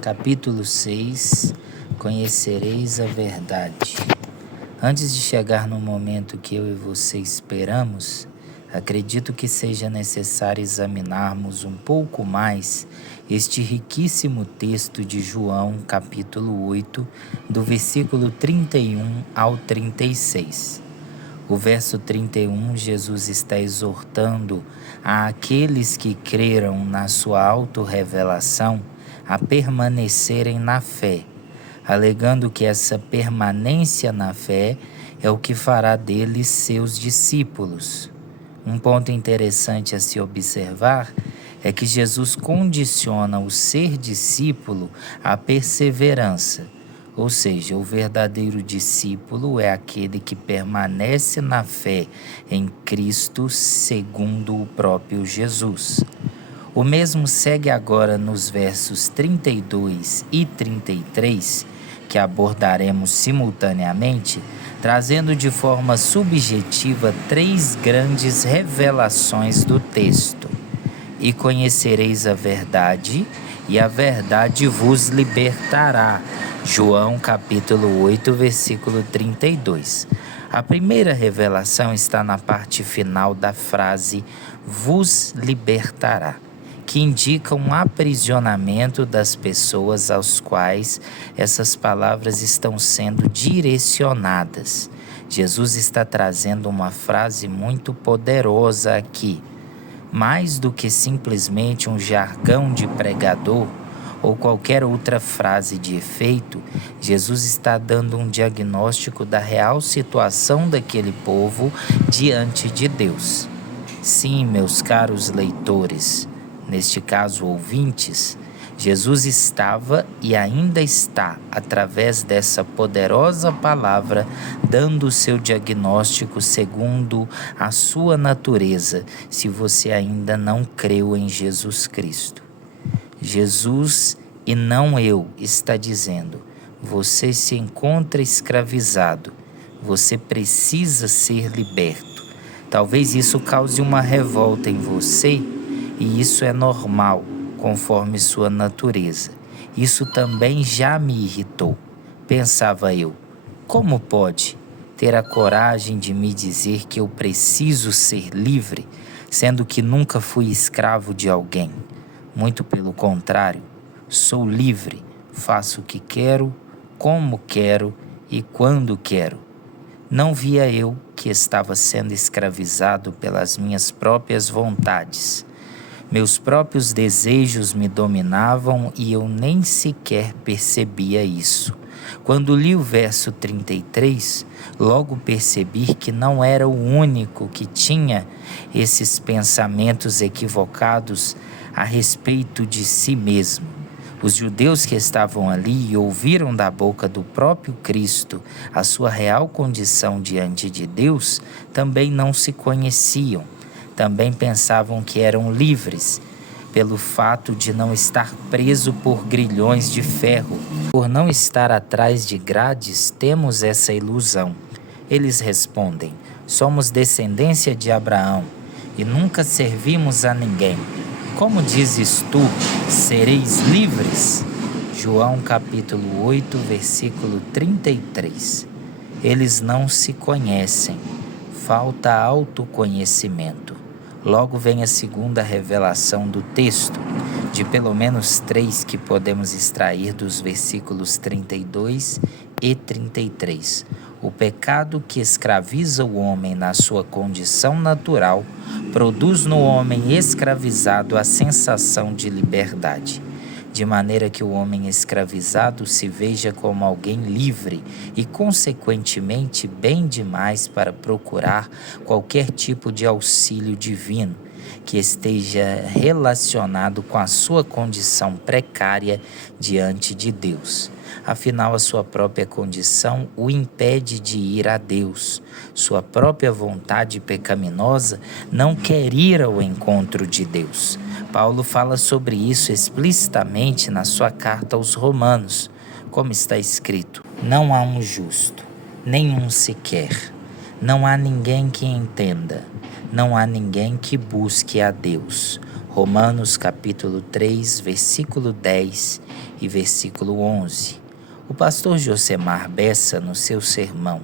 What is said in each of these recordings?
Capítulo 6. Conhecereis a verdade. Antes de chegar no momento que eu e você esperamos, acredito que seja necessário examinarmos um pouco mais este riquíssimo texto de João, capítulo 8, do versículo 31 ao 36. O verso 31, Jesus está exortando àqueles que creram na sua autorrevelação a permanecerem na fé, alegando que essa permanência na fé é o que fará deles seus discípulos. Um ponto interessante a se observar é que Jesus condiciona o ser discípulo à perseverança. Ou seja, o verdadeiro discípulo é aquele que permanece na fé em Cristo segundo o próprio Jesus. O mesmo segue agora nos versos 32 e 33, que abordaremos simultaneamente, trazendo de forma subjetiva três grandes revelações do texto. E conhecereis a verdade, e a verdade vos libertará. João capítulo 8, versículo 32. A primeira revelação está na parte final da frase vos libertará, que indica um aprisionamento das pessoas aos quais essas palavras estão sendo direcionadas. Jesus está trazendo uma frase muito poderosa aqui. Mais do que simplesmente um jargão de pregador ou qualquer outra frase de efeito, Jesus está dando um diagnóstico da real situação daquele povo diante de Deus. Sim, meus caros leitores, neste caso ouvintes, Jesus estava e ainda está, através dessa poderosa palavra, dando o seu diagnóstico segundo a sua natureza, se você ainda não creu em Jesus Cristo. Jesus e não eu está dizendo: você se encontra escravizado, você precisa ser liberto. Talvez isso cause uma revolta em você, e isso é normal, conforme sua natureza. Isso também já me irritou. Pensava eu, como pode ter a coragem de me dizer que eu preciso ser livre, sendo que nunca fui escravo de alguém? Muito pelo contrário, sou livre, faço o que quero, como quero e quando quero. Não via eu que estava sendo escravizado pelas minhas próprias vontades. Meus próprios desejos me dominavam e eu nem sequer percebia isso. Quando li o verso 33, logo percebi que não era o único que tinha esses pensamentos equivocados a respeito de si mesmo. Os judeus que estavam ali e ouviram da boca do próprio Cristo a sua real condição diante de Deus também não se conheciam. Também pensavam que eram livres, pelo fato de não estar preso por grilhões de ferro. Por não estar atrás de grades, temos essa ilusão. Eles respondem: somos descendência de Abraão e nunca servimos a ninguém. Como dizes tu, sereis livres? João capítulo 8, versículo 33. Eles não se conhecem, falta autoconhecimento. Logo vem a segunda revelação do texto, de pelo menos três que podemos extrair dos versículos 32 e 33. O pecado que escraviza o homem na sua condição natural produz no homem escravizado a sensação de liberdade, de maneira que o homem escravizado se veja como alguém livre e, consequentemente, bem demais para procurar qualquer tipo de auxílio divino que esteja relacionado com a sua condição precária diante de Deus. Afinal, a sua própria condição o impede de ir a Deus. Sua própria vontade pecaminosa não quer ir ao encontro de Deus. Paulo fala sobre isso explicitamente na sua carta aos Romanos, como está escrito: não há um justo, nenhum sequer. Não há ninguém que entenda, não há ninguém que busque a Deus. Romanos capítulo 3, versículo 10 e versículo 11. O pastor Josemar Bessa, no seu sermão,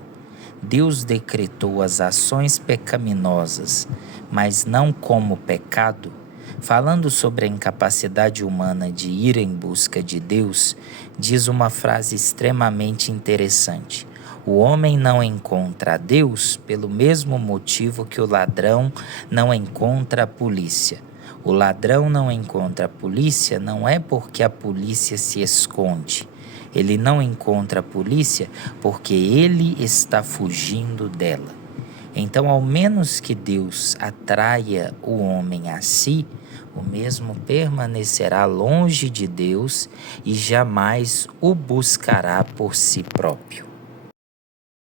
Deus decretou as ações pecaminosas, mas não como pecado, falando sobre a incapacidade humana de ir em busca de Deus, diz uma frase extremamente interessante. O homem não encontra a Deus pelo mesmo motivo que o ladrão não encontra a polícia. O ladrão não encontra a polícia não é porque a polícia se esconde. Ele não encontra a polícia porque ele está fugindo dela. Então, ao menos que Deus atraia o homem a si, o mesmo permanecerá longe de Deus e jamais o buscará por si próprio.